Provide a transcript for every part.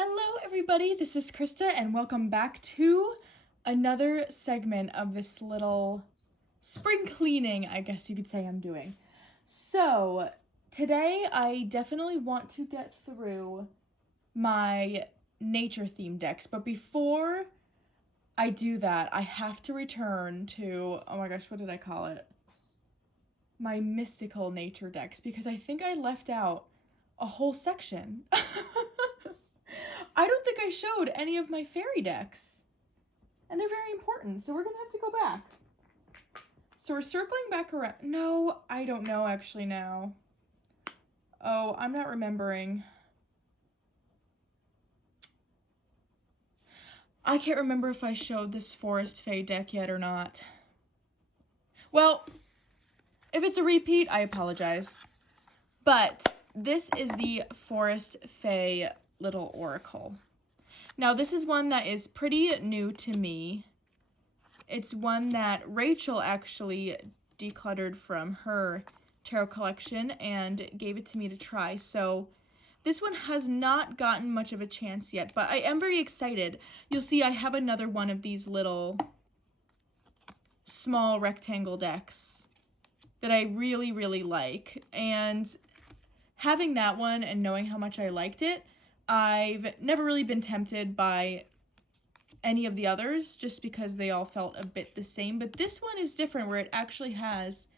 Hello everybody, this is Krista and welcome back to another segment of this little spring cleaning, I guess you could say I'm doing. So, today I definitely want to get through my nature themed decks, but before I do that, I have to return to, oh my gosh, what did I call it? My mystical nature decks, because I think I left out a whole section. I don't think I showed any of my fairy decks. And they're very important, so we're gonna have to go back. So we're circling back around. No, I don't know actually now. Oh, I'm not remembering. I can't remember if I showed this Forest Fae deck yet or not. Well, if it's a repeat, I apologize. But this is the Forest Fae Little Oracle. Now, this is one that is pretty new to me. It's one that Rachel actually decluttered from her tarot collection and gave it to me to try. So this one has not gotten much of a chance yet, but I am very excited. You'll see I have another one of these little small rectangle decks that I really, really like. And having that one and knowing how much I liked it, I've never really been tempted by any of the others just because they all felt a bit the same. But this one is different where it actually has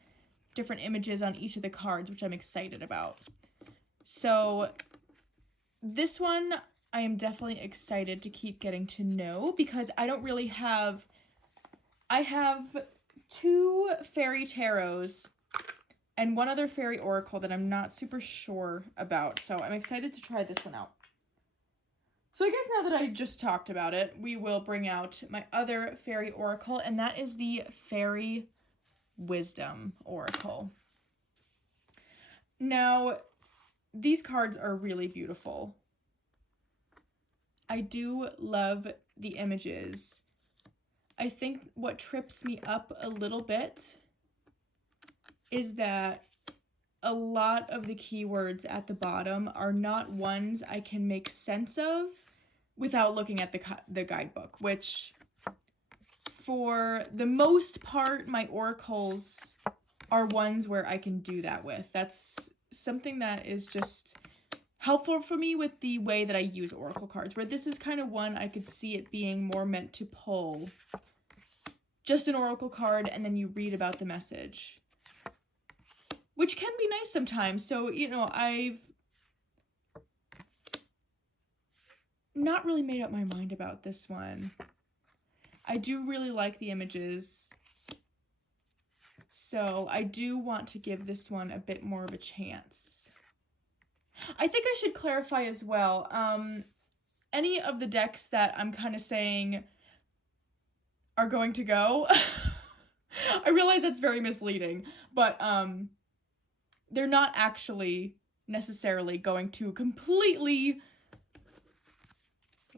different images on each of the cards, which I'm excited about. So this one I am definitely excited to keep getting to know because I don't really have... I have 2 fairy tarots and one other fairy oracle that I'm not super sure about. So I'm excited to try this one out. So I guess now that I just talked about it, we will bring out my other fairy oracle, and that is the Fairy Wisdom Oracle. Now, these cards are really beautiful. I do love the images. I think what trips me up a little bit is that a lot of the keywords at the bottom are not ones I can make sense of without looking at the guidebook, which for the most part, my oracles are ones where I can do that with. That's something that is just helpful for me with the way that I use oracle cards, where this is kind of one I could see it being more meant to pull just an oracle card and then you read about the message, which can be nice sometimes. So, you know, I've not really made up my mind about this one. I do really like the images, so I do want to give this one a bit more of a chance. I think I should clarify as well, any of the decks that I'm kind of saying are going to go, I realize that's very misleading, but they're not actually necessarily going to completely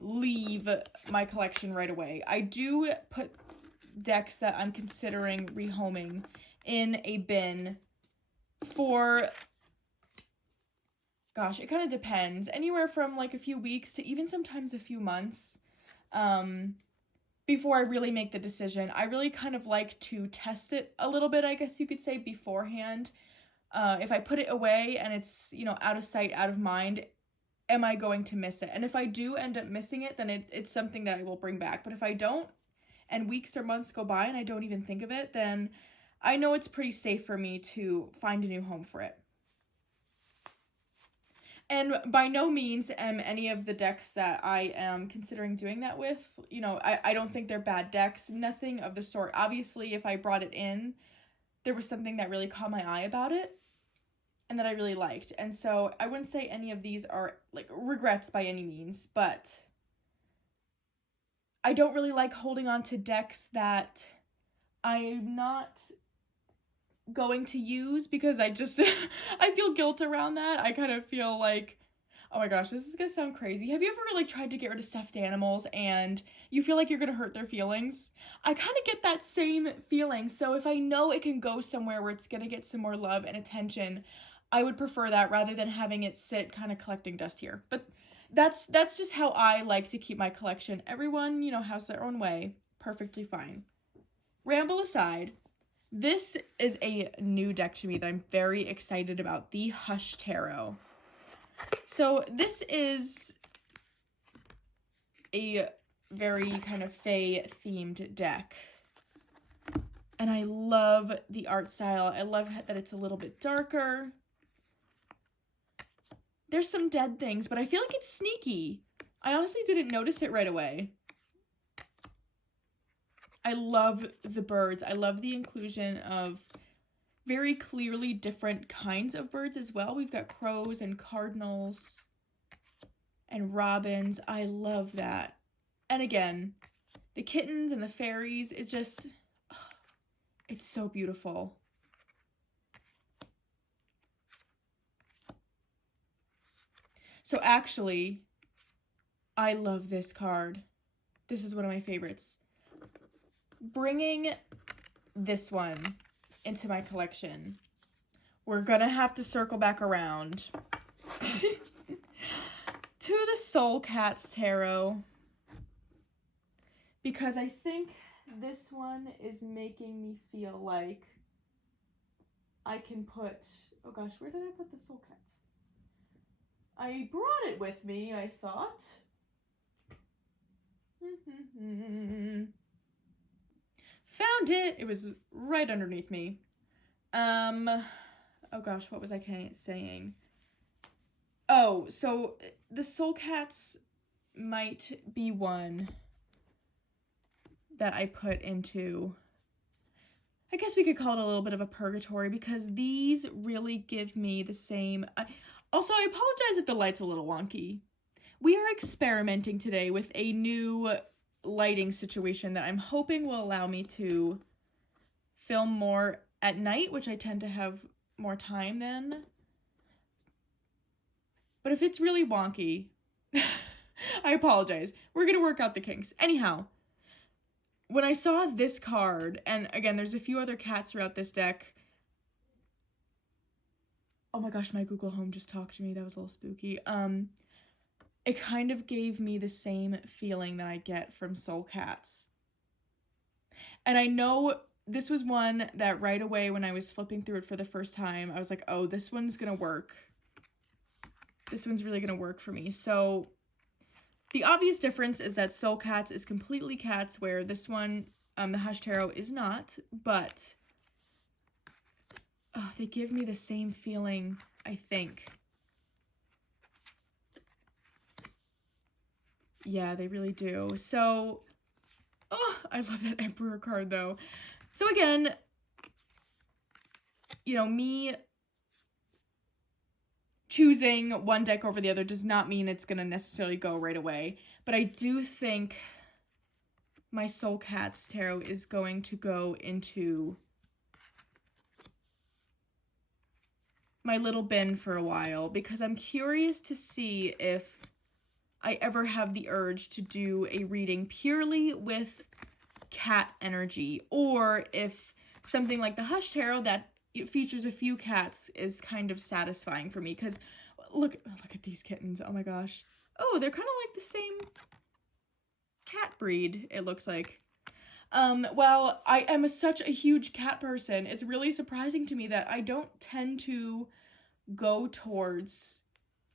leave my collection right away. I do put decks that I'm considering rehoming in a bin for, gosh, it kind of depends. Anywhere from like a few weeks to even sometimes a few months before I really make the decision. I really kind of like to test it a little bit, I guess you could say, beforehand. If I put it away and it's, you know, out of sight, out of mind, am I going to miss it? And if I do end up missing it, then it's something that I will bring back. But if I don't, and weeks or months go by and I don't even think of it, then I know it's pretty safe for me to find a new home for it. And by no means am any of the decks that I am considering doing that with, you know, I don't think they're bad decks, nothing of the sort. Obviously, if I brought it in, there was something that really caught my eye about it and that I really liked. And so I wouldn't say any of these are like regrets by any means, but I don't really like holding on to decks that I'm not going to use because I just, I feel guilt around that. I kind of feel like, oh my gosh, this is gonna sound crazy. Have you ever like tried to get rid of stuffed animals and you feel like you're gonna hurt their feelings? I kind of get that same feeling. So if I know it can go somewhere where it's gonna get some more love and attention, I would prefer that rather than having it sit kind of collecting dust here. But that's just how I like to keep my collection. Everyone, has their own way. Perfectly fine. Ramble aside, this is a new deck to me that I'm very excited about, the Hush Tarot. So this is a very kind of fae themed deck. And I love the art style. I love that it's a little bit darker. There's some dead things, but I feel like it's sneaky. I honestly didn't notice it right away. I love the birds. I love the inclusion of very clearly different kinds of birds as well. We've got crows and cardinals and robins. I love that. And again, the kittens and the fairies, it's so beautiful. So actually, I love this card. This is one of my favorites. Bringing this one into my collection, we're gonna have to circle back around to the Soul Cats Tarot, because I think this one is making me feel like I can put, oh gosh, where did I put the Soul Cats? I brought it with me, I thought. Found it. It was right underneath me. Oh gosh, what was I saying? Oh, so the Soul Cats might be one that I put into, I guess we could call it a little bit of a purgatory, because these really give me the same. Also, I apologize if the light's a little wonky. We are experimenting today with a new lighting situation that I'm hoping will allow me to film more at night, which I tend to have more time then. But if it's really wonky, I apologize. We're gonna work out the kinks. Anyhow, when I saw this card, and again, there's a few other cats throughout this deck. Oh my gosh, my Google Home just talked to me. That was a little spooky. It kind of gave me the same feeling that I get from Soul Cats. And I know this was one that right away when I was flipping through it for the first time, I was like, oh, this one's gonna work. This one's really gonna work for me. So the obvious difference is that Soul Cats is completely cats, where this one, the Hush Tarot, is not, but they give me the same feeling, I think. Yeah, they really do. So, I love that Emperor card, though. So again, me choosing one deck over the other does not mean it's going to necessarily go right away. But I do think my Soul Cats Tarot is going to go into my little bin for a while, because I'm curious to see if I ever have the urge to do a reading purely with cat energy, or if something like the Hush Tarot that it features a few cats is kind of satisfying for me. Because look at these kittens. Oh my gosh. Oh, they're kind of like the same cat breed, it looks like. Well, I am such a huge cat person. It's really surprising to me that I don't tend to go towards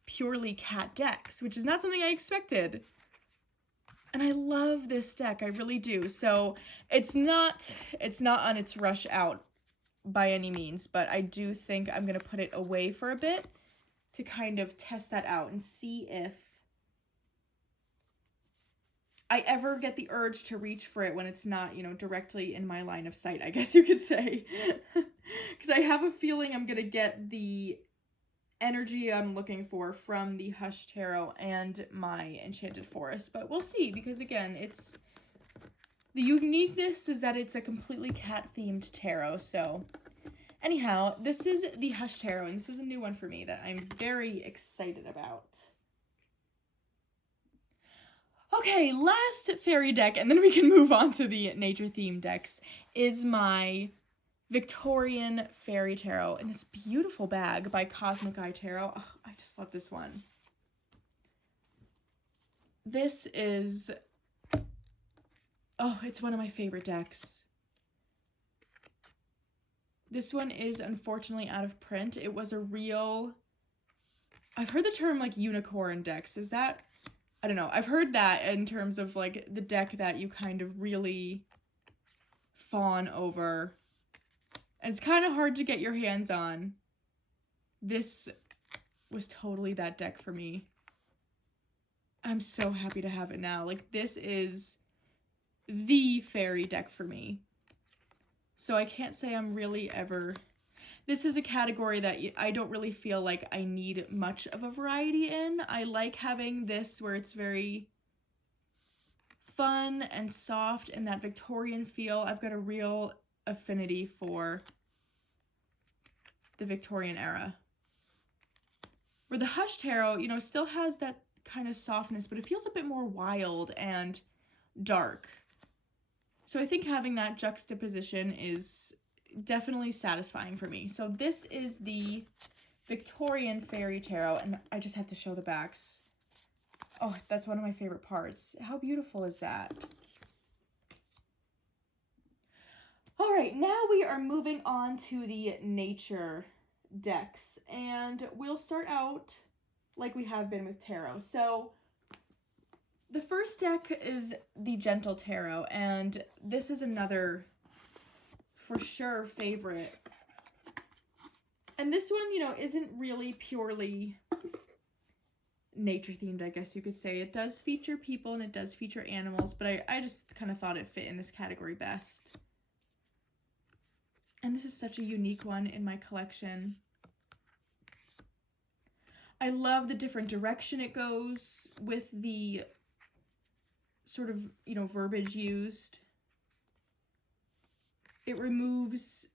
purely cat decks, which is not something I expected. And I love this deck, I really do. So it's not on its rush out by any means, but I do think I'm gonna put it away for a bit to kind of test that out and see if I ever get the urge to reach for it when it's not, directly in my line of sight, I guess you could say. Because I have a feeling I'm gonna get the energy I'm looking for from the Hush Tarot and my Enchanted Forest, but we'll see, because again, the uniqueness is that it's a completely cat-themed tarot. So anyhow, this is the Hush Tarot, and this is a new one for me that I'm very excited about. Okay, last fairy deck, and then we can move on to the nature-themed decks, is my Victorian Fairy Tarot in this beautiful bag by Cosmic Eye Tarot. Oh, I just love this one. This is, oh, it's one of my favorite decks. This one is unfortunately out of print. It was a real, I've heard the term like unicorn decks. Is that, I don't know. I've heard that in terms of like the deck that you kind of really fawn over. And it's kind of hard to get your hands on. This was totally that deck for me. I'm so happy to have it now. Like, this is the fairy deck for me. So I can't say I'm really ever... This is a category that I don't really feel like I need much of a variety in. I like having this where it's very fun and soft and that Victorian feel. I've got a real affinity for the Victorian era. Where the Hush Tarot, you know, still has that kind of softness, but it feels a bit more wild and dark. So I think having that juxtaposition is definitely satisfying for me. So this is the Victorian Fairy Tarot, and I just have to show the backs. Oh, that's one of my favorite parts. How beautiful is that? All right, now we are moving on to the nature decks, and we'll start out like we have been with tarot. So the first deck is the Gentle Tarot, and this is another for sure favorite. And this one, you know, isn't really purely nature themed, I guess you could say. It does feature people and it does feature animals, but I just kind of thought it fit in this category best. And this is such a unique one in my collection. I love the different direction it goes with the sort of, you know, verbiage used. It removes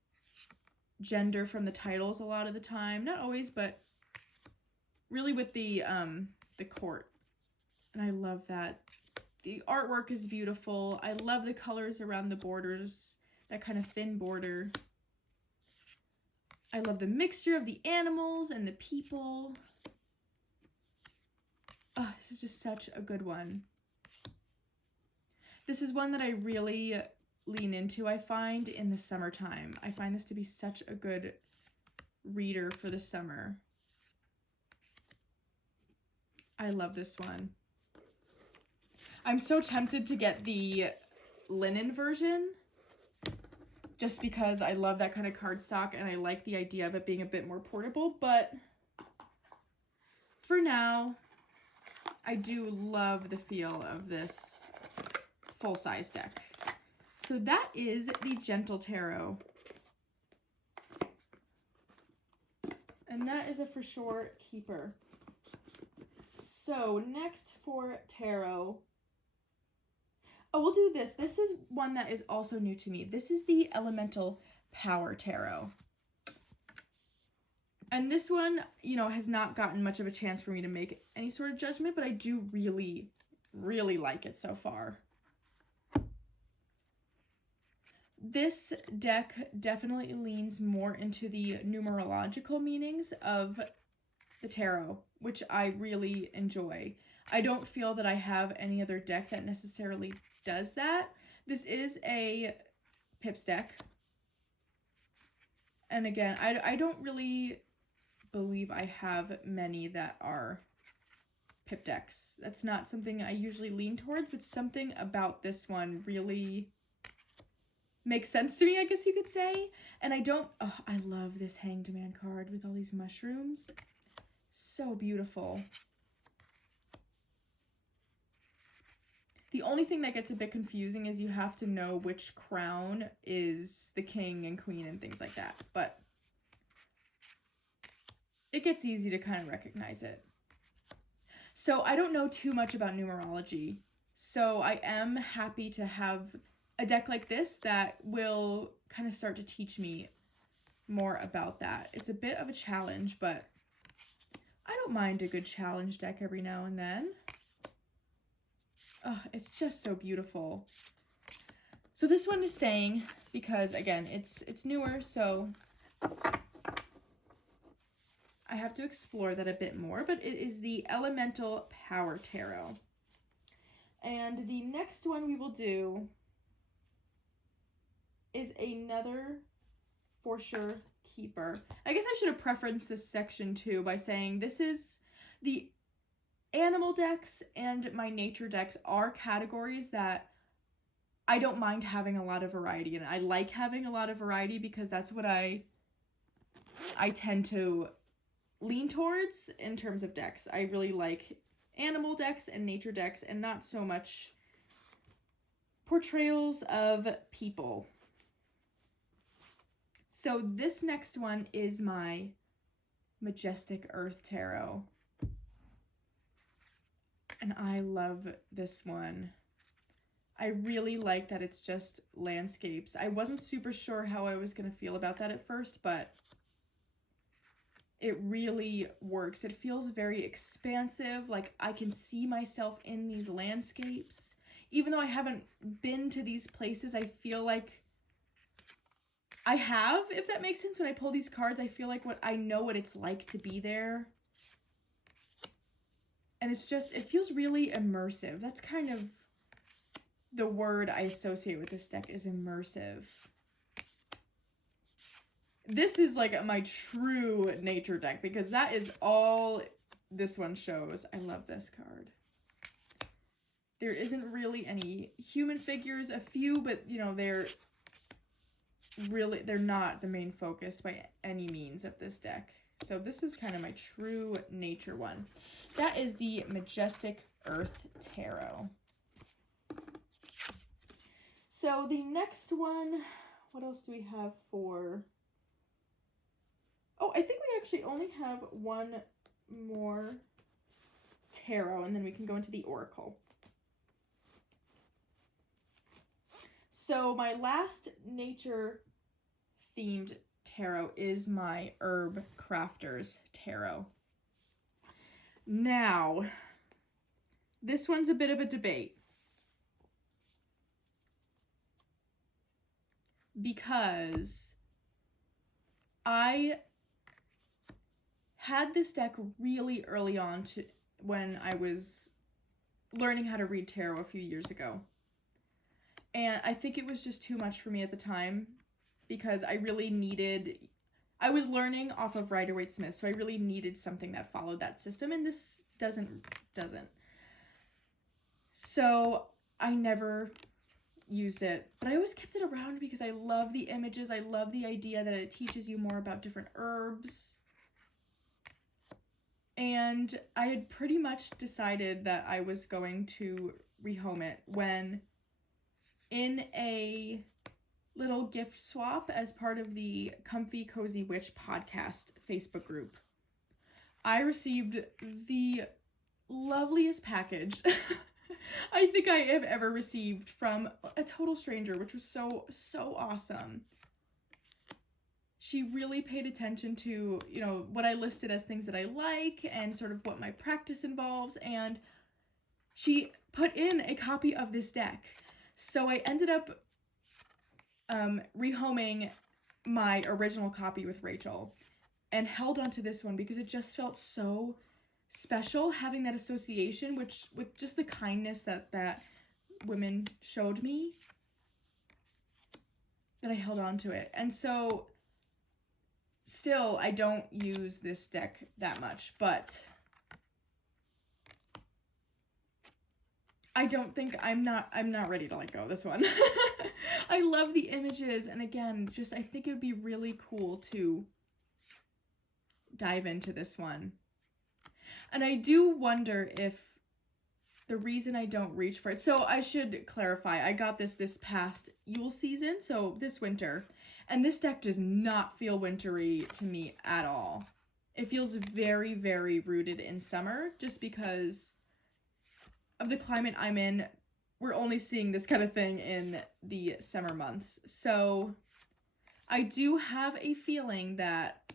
gender from the titles a lot of the time. Not always, but really with the court. And I love that. The artwork is beautiful. I love the colors around the borders, that kind of thin border. I love the mixture of the animals and the people. Oh, this is just such a good one. This is one that I really lean into, I find, in the summertime. I find this to be such a good reader for the summer. I love this one. I'm so tempted to get the linen version just because I love that kind of cardstock and I like the idea of it being a bit more portable, but for now, I do love the feel of this full-size deck. So that is the Gentle Tarot. And that is a for sure keeper. So next for tarot. Oh, we'll do this. This is one that is also new to me. This is the Elemental Power Tarot. And this one, you know, has not gotten much of a chance for me to make any sort of judgment, but I do really, really like it so far. This deck definitely leans more into the numerological meanings of the tarot, which I really enjoy. I don't feel that I have any other deck that necessarily does that. This is a Pips deck. And again, I don't really believe I have many that are Pip decks. That's not something I usually lean towards, but something about this one really makes sense to me, I guess you could say. And I love this Hanged Man card with all these mushrooms. So beautiful. The only thing that gets a bit confusing is you have to know which crown is the king and queen and things like that. But it gets easy to kind of recognize it. So I don't know too much about numerology. So I am happy to have a deck like this that will kind of start to teach me more about that. It's a bit of a challenge, but I don't mind a good challenge deck every now and then. Oh, it's just so beautiful. So this one is staying because, again, it's newer, so I have to explore that a bit more, but it is the Elemental Power Tarot. And the next one we will do is another For Sure keeper. I guess I should have preferenced this section too by saying this is the animal decks and my nature decks are categories that I don't mind having a lot of variety in. I like having a lot of variety because that's what I tend to lean towards in terms of decks. I really like animal decks and nature decks and not so much portrayals of people. So this next one is my Majestic Earth Tarot. And I love this one. I really like that it's just landscapes. I wasn't super sure how I was going to feel about that at first, but it really works. It feels very expansive, like I can see myself in these landscapes. Even though I haven't been to these places, I feel like I have, if that makes sense. When I pull these cards, I feel like I know what it's like to be there. And it feels really immersive. That's kind of the word I associate with this deck, is immersive. This is like my true nature deck because that is all this one shows. I love this card. There isn't really any human figures, a few, but you know, they're not the main focus by any means of this deck. So this is kind of my true nature one. That is the Majestic Earth Tarot. So the next one, what else do we have for? Oh, I think we actually only have one more tarot, and then we can go into the Oracle. So my last nature-themed tarot is my Herb Crafters Tarot. Now, this one's a bit of a debate. Because I had this deck really early on when I was learning how to read tarot a few years ago. And I think it was just too much for me at the time because I was learning off of Rider-Waite-Smith, so I really needed something that followed that system, and this doesn't. So I never used it, but I always kept it around because I love the images. I love the idea that it teaches you more about different herbs. And I had pretty much decided that I was going to rehome it when, in a little gift swap as part of the Comfy Cozy Witch podcast Facebook group, I received the loveliest package I think I have ever received from a total stranger, which was so awesome. She really paid attention to, you know, what I listed as things that I like and sort of what my practice involves, and she put in a copy of this deck. So I ended up rehoming my original copy with Rachel and held on to this one because it just felt so special having that association with just the kindness that women showed me, that I held on to it. And so still I don't use this deck that much, but I don't think I'm not ready to let go of this one. I love the images, and again, just I think it would be really cool to dive into this one. And I do wonder if the reason I don't reach for it, so I should clarify, I got this past Yule season, so this winter, and this deck does not feel wintry to me at all. It feels very, very rooted in summer, just because of the climate I'm in. We're only seeing this kind of thing in the summer months. So I do have a feeling that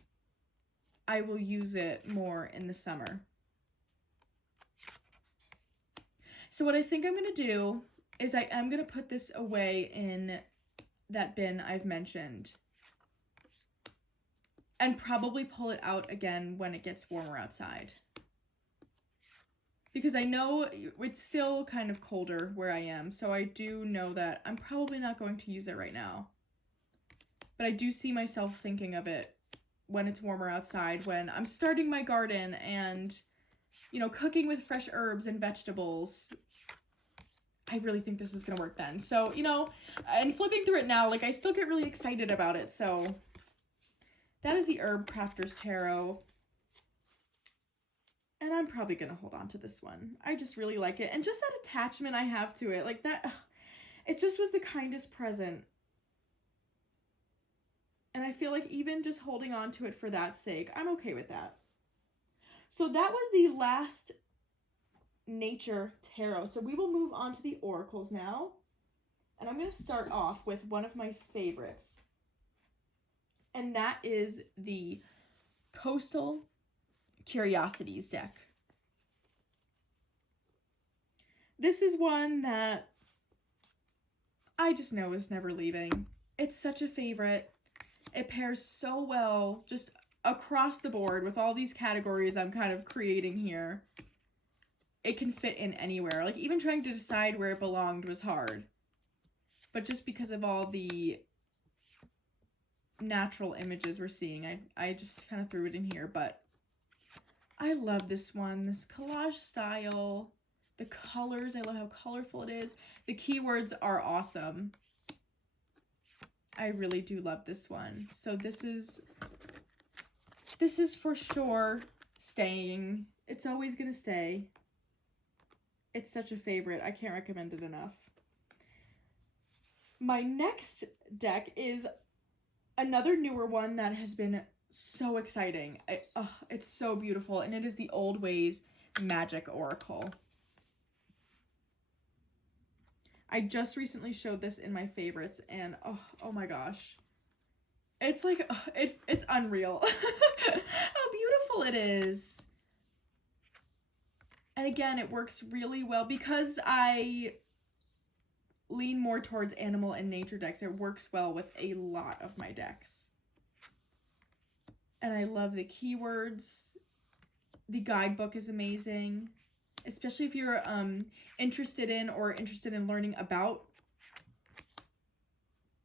I will use it more in the summer. So what I think I'm going to do is I am going to put this away in that bin I've mentioned and probably pull it out again when it gets warmer outside. because I know it's still kind of colder where I am, so I do know that I'm probably not going to use it right now. But I do see myself thinking of it when it's warmer outside, when I'm starting my garden and, you know, cooking with fresh herbs and vegetables. I really think this is going to work then. So, you know, and flipping through it now, like, I still get really excited about it. So that is the Herb Crafter's Tarot. And I'm probably going to hold on to this one. I just really like it. And just that attachment I have to it, like that, it just was the kindest present. And I feel like even just holding on to it for that sake, I'm okay with that. So that was the last nature tarot. So we will move on to the oracles now. And I'm going to start off with one of my favorites. And that is the Coastal Curiosities deck. This is one that I just know is never leaving. It's such a favorite. It pairs so well just across the board with all these categories I'm kind of creating here. It can fit in anywhere. Like, even trying to decide where it belonged was hard. But just because of all the natural images we're seeing, I just kind of threw it in here. But I love this one. This collage style. The colors, I love how colorful it is. The keywords are awesome. I really do love this one. So this is for sure staying. It's always gonna stay. It's such a favorite. I can't recommend it enough. My next deck is another newer one that has been so exciting. It's so beautiful, and it is the Old Ways Magic Oracle. I just recently showed this in my favorites, and oh my gosh. It's like, it's unreal how beautiful it is. And again, it works really well because I lean more towards animal and nature decks. It works well with a lot of my decks. And I love the keywords. The guidebook is amazing, especially if you're interested in learning about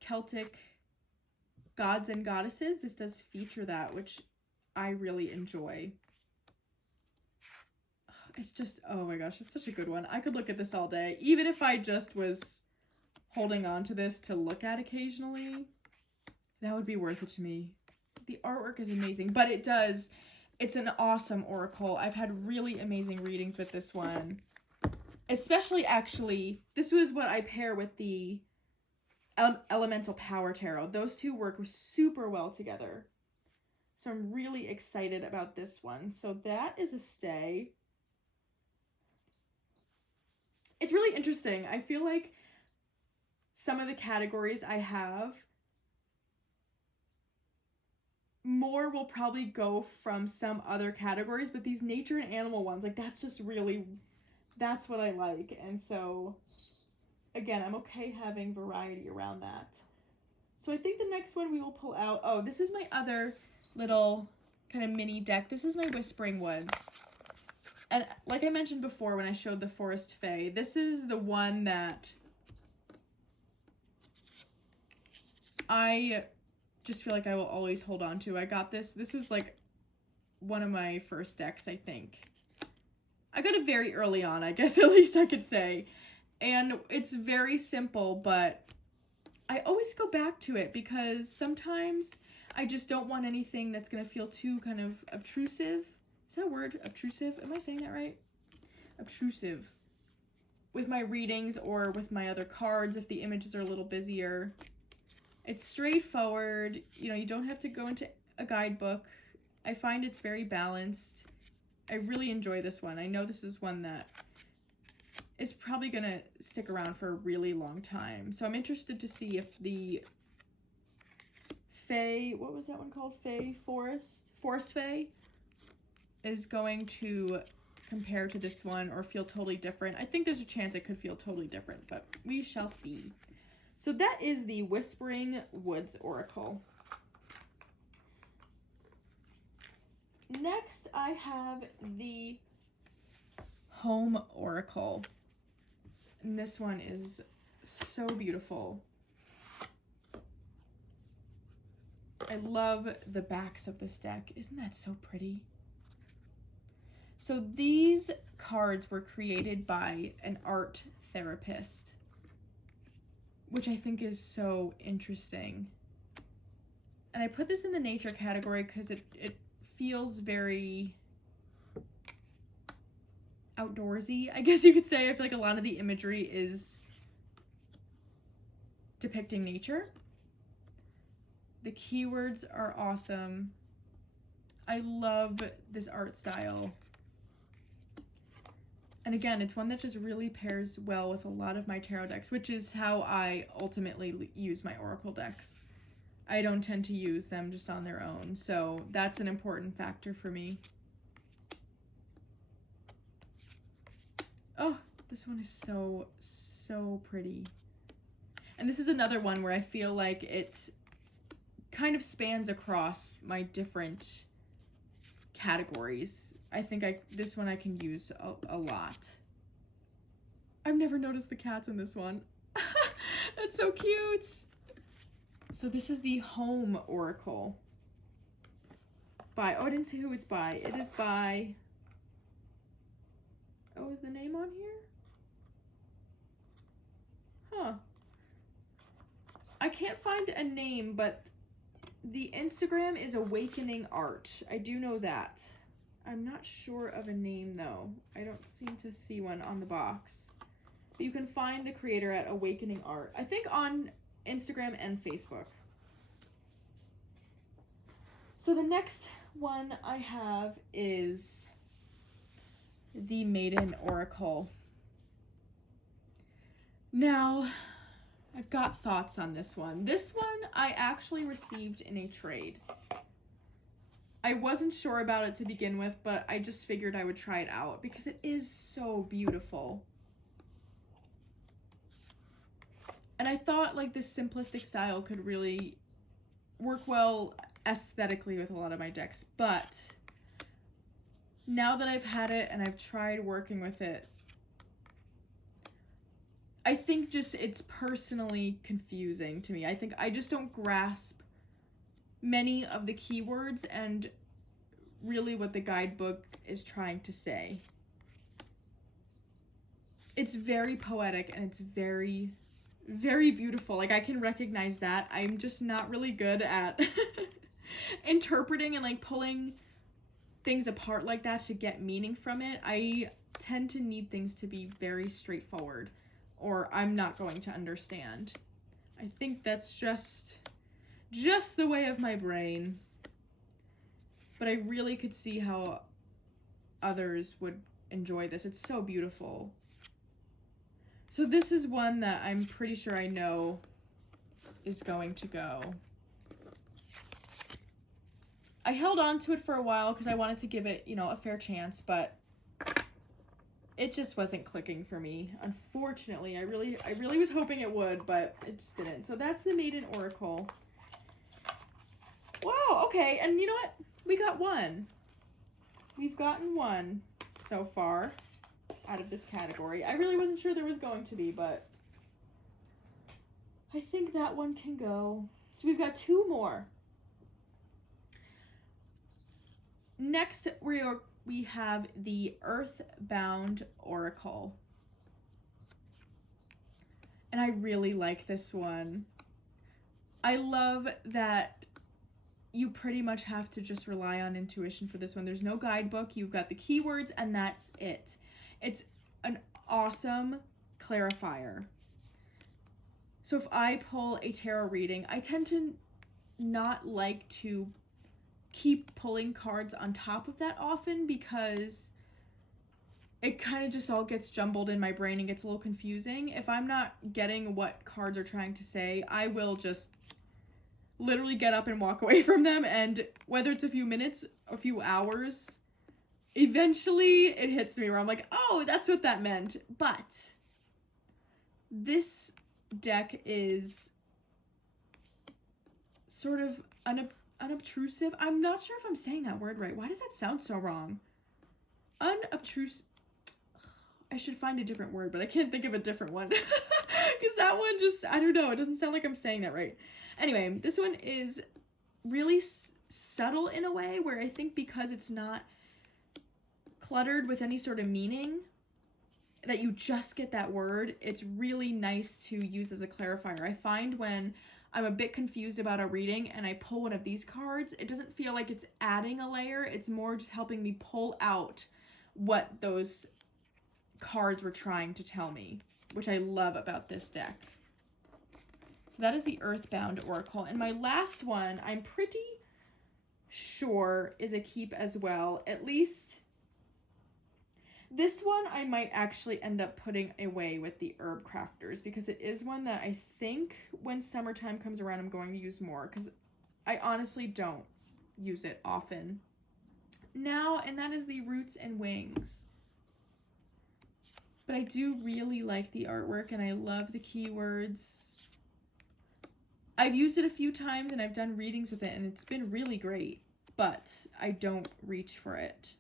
Celtic gods and goddesses. This does feature that, which I really enjoy. It's just, oh my gosh, it's such a good one. I could look at this all day, even if I just was holding on to this to look at occasionally. That would be worth it to me. The artwork is amazing, but it's an awesome oracle. I've had really amazing readings with this one. Especially, actually, this was what I pair with the Elemental Power Tarot. Those two work super well together. So I'm really excited about this one. So that is a stay. It's really interesting. I feel like some of the categories I have, more will probably go from some other categories, but these nature and animal ones, like, that's just really, that's what I like. And so, again, I'm okay having variety around that. So I think the next one we will pull out, oh, this is my other little kind of mini deck. This is my Whispering Woods. And like I mentioned before when I showed the Forest Fae, this is the one that I just feel like I will always hold on to. I got this. This was like one of my first decks, I think. I got it very early on, I guess, at least I could say. And it's very simple, but I always go back to it because sometimes I just don't want anything that's going to feel too kind of obtrusive. Is that a word? Obtrusive? Am I saying that right? Obtrusive. With my readings or with my other cards if the images are a little busier. It's straightforward. You know, you don't have to go into a guidebook. I find it's very balanced. I really enjoy this one. I know this is one that is probably going to stick around for a really long time. So I'm interested to see if the Fae, what was that one called? Forest Fae is going to compare to this one or feel totally different. I think there's a chance it could feel totally different, but we shall see. So that is the Whispering Woods Oracle. Next, I have the Home Oracle. And this one is so beautiful. I love the backs of this deck. Isn't that so pretty? So these cards were created by an art therapist, which I think is so interesting. And I put this in the nature category because it feels very outdoorsy, I guess you could say. I feel like a lot of the imagery is depicting nature. The keywords are awesome. I love this art style. And again, it's one that just really pairs well with a lot of my tarot decks, which is how I ultimately use my oracle decks. I don't tend to use them just on their own, so that's an important factor for me. Oh, this one is so, so pretty. And this is another one where I feel like it kind of spans across my different categories. I think this one I can use a lot. I've never noticed the cats in this one. That's so cute. So this is the Home Oracle by, oh, I didn't see who it's by. It is by, oh, is the name on here? Huh. I can't find a name, but the Instagram is Awakening Art. I do know that. I'm not sure of a name though. I don't seem to see one on the box. But you can find the creator at Awakening Art. I think on Instagram and Facebook. So the next one I have is the Maiden Oracle. Now, I've got thoughts on this one. This one I actually received in a trade. I wasn't sure about it to begin with, but I just figured I would try it out because it is so beautiful. And I thought like this simplistic style could really work well aesthetically with a lot of my decks, but now that I've had it and I've tried working with it, I think just it's personally confusing to me. I think I just don't grasp many of the keywords and really what the guidebook is trying to say. It's very poetic and it's very, very beautiful. Like I can recognize that. I'm just not really good at interpreting and like pulling things apart like that to get meaning from it. I tend to need things to be very straightforward or I'm not going to understand. I think that's just the way of my brain. But I really could see how others would enjoy this. It's so beautiful. So this is one that I'm pretty sure I know is going to go. I held on to it for a while because I wanted to give it, you know, a fair chance, but it just wasn't clicking for me. Unfortunately, I really was hoping it would, but it just didn't. So that's the Maiden Oracle. Wow, okay, and you know what? We got one. We've gotten one so far out of this category. I really wasn't sure there was going to be, but I think that one can go. So we've got two more. Next, we have the Earthbound Oracle. And I really like this one. I love that you pretty much have to just rely on intuition for this one. There's no guidebook. You've got the keywords and that's it. It's an awesome clarifier. So if I pull a tarot reading, I tend to not like to keep pulling cards on top of that often because it kind of just all gets jumbled in my brain and gets a little confusing. If I'm not getting what cards are trying to say, I will just literally get up and walk away from them, and whether it's a few minutes, a few hours, eventually it hits me where I'm like, oh, that's what that meant. But this deck is sort of unobtrusive. I'm not sure if I'm saying that word right. Why does that sound so wrong? Unobtrusive. I should find a different word, but I can't think of a different one. Because that one just, I don't know, it doesn't sound like I'm saying that right. Anyway, this one is really subtle in a way where I think because it's not cluttered with any sort of meaning, that you just get that word, it's really nice to use as a clarifier. I find when I'm a bit confused about a reading and I pull one of these cards, it doesn't feel like it's adding a layer, it's more just helping me pull out what those cards were trying to tell me, which I love about this deck. So that is the Earthbound Oracle. And my last one, I'm pretty sure is a keep as well. At least this one I might actually end up putting away with the Herb Crafters because it is one that I think when summertime comes around I'm going to use more because I honestly don't use it often now, and that is the Roots and Wings. But I do really like the artwork and I love the keywords. I've used it a few times and I've done readings with it and it's been really great, but I don't reach for it.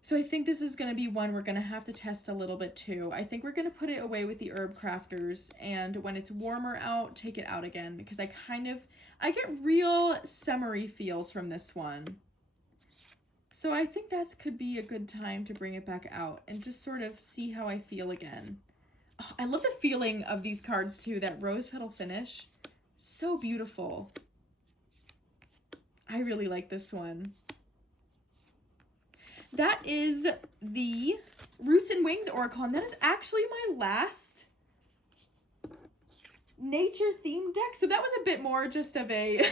So I think this is going to be one we're going to have to test a little bit too. I think we're going to put it away with the Herb Crafters, and when it's warmer out, take it out again because I get real summery feels from this one. So I think that could be a good time to bring it back out and just sort of see how I feel again. Oh, I love the feeling of these cards too, that rose petal finish. So beautiful. I really like this one. That is the Roots and Wings Oracle, and that is actually my last nature-themed deck. So that was a bit more just of a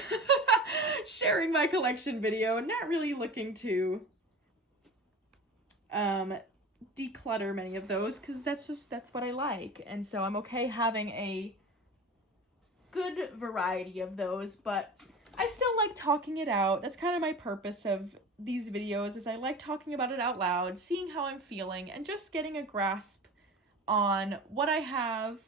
sharing my collection video, not really looking to declutter many of those, because that's what I like. And so I'm okay having a good variety of those, but I still like talking it out. That's kind of my purpose of these videos, is I like talking about it out loud, seeing how I'm feeling, and just getting a grasp on what I have.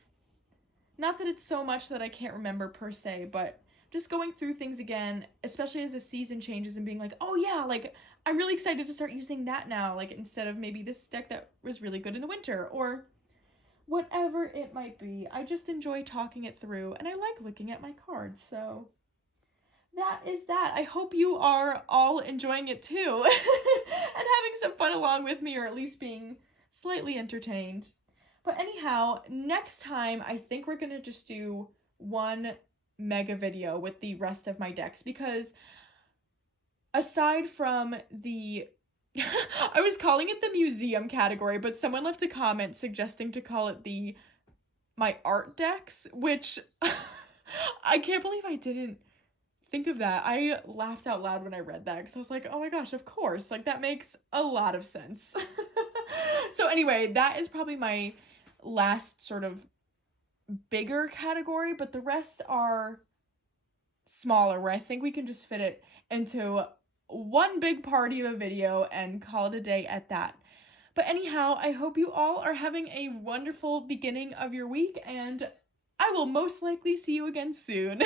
Not that it's so much that I can't remember per se, but just going through things again, especially as the season changes and being like, oh yeah, like I'm really excited to start using that now, like instead of maybe this deck that was really good in the winter, or whatever it might be. I just enjoy talking it through, and I like looking at my cards, so that is that. I hope you are all enjoying it too, and having some fun along with me, or at least being slightly entertained. But anyhow, next time I think we're gonna just do one mega video with the rest of my decks, because aside from the I was calling it the museum category, but someone left a comment suggesting to call it my art decks, which I can't believe I didn't think of that. I laughed out loud when I read that because I was like, oh my gosh, of course, like that makes a lot of sense. So anyway, that is probably my last sort of bigger category, but the rest are smaller, where I think we can just fit it into one big party of a video and call it a day at that. But anyhow, I hope you all are having a wonderful beginning of your week, and I will most likely see you again soon.